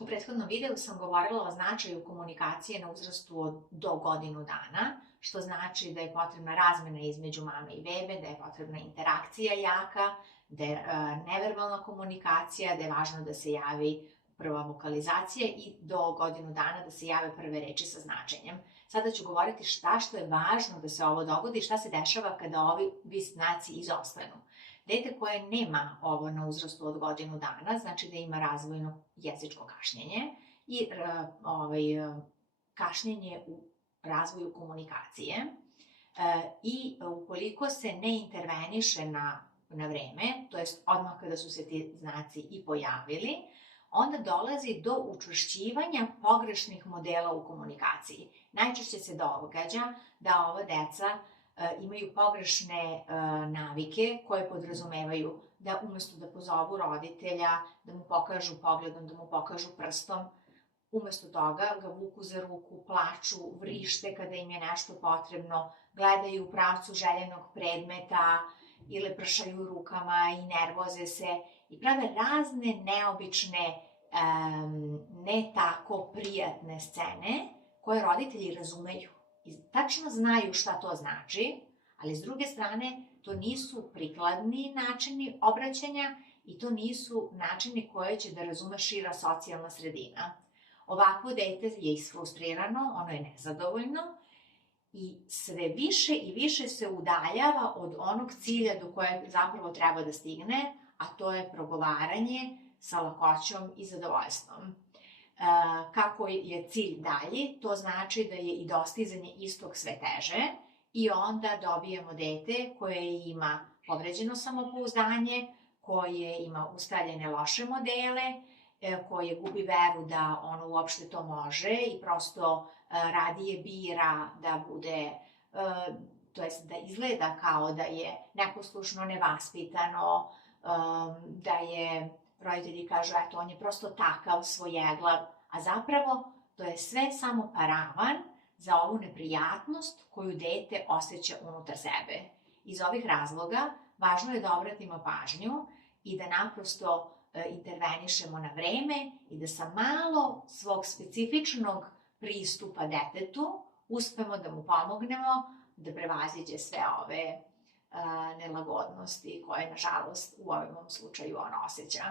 U prethodnom videu sam govorila o značaju komunikacije na uzrastu do godinu dana, što znači da je potrebna razmena između mame i bebe, da je potrebna interakcija jaka, da je neverbalna komunikacija, da je važno da se javi prva vokalizacija i do godinu dana da se jave prve reči sa značenjem. Sada ću govoriti što je važno da se ovo dogodi i šta se dešava kada ovi znaci izostanu. Dete koje nema ovo na uzrastu od godinu dana, znači da ima razvojno jezičko kašnjenje i kašnjenje u razvoju komunikacije i ukoliko se ne interveniše na vreme, to jest odmah kada su se ti znaci i pojavili, onda dolazi do učvršćivanja pogrešnih modela u komunikaciji. Najčešće se događa da ova deca imaju pogrešne navike koje podrazumevaju da umesto da pozovu roditelja, da mu pokažu pogledom, da mu pokažu prstom, umesto toga ga vuku za ruku, plaču, vrište kada im je nešto potrebno, gledaju u pravcu željenog predmeta ili pršaju rukama i nervoze se i prave razne neobične, ne tako prijatne scene koje roditelji razumeju i tačno znaju šta to znači, ali s druge strane to nisu prikladni načini obraćanja i to nisu načini koje će da razume šira socijalna sredina. Ovakvo dete je isfrustrirano, ono je nezadovoljno i sve više i više se udaljava od onog cilja do kojeg zapravo treba da stigne, a to je progovaranje sa lakoćom i zadovoljstvom. Kako je cilj dalji, to znači da je i dostizanje istog sve teže i onda dobijemo dete koje ima povređeno samopouzdanje, koje ima ustaljene loše modele, koje gubi veru da ono uopšte to može i prosto radije bira da bude, to jest da izgleda kao da je neposlušno, nevaspitano, da je, roditelji kažu, eto, on je prosto takav, svojeglav, a zapravo to je sve samo paravan za ovu neprijatnost koju dete osjeća unutar sebe. Iz ovih razloga važno je da obratimo pažnju i da naprosto intervenišemo na vreme i da sa malo svog specifičnog pristupa detetu uspemo da mu pomognemo da prevaziđe sve ove nelagodnosti koje, nažalost, u ovom slučaju on osjeća.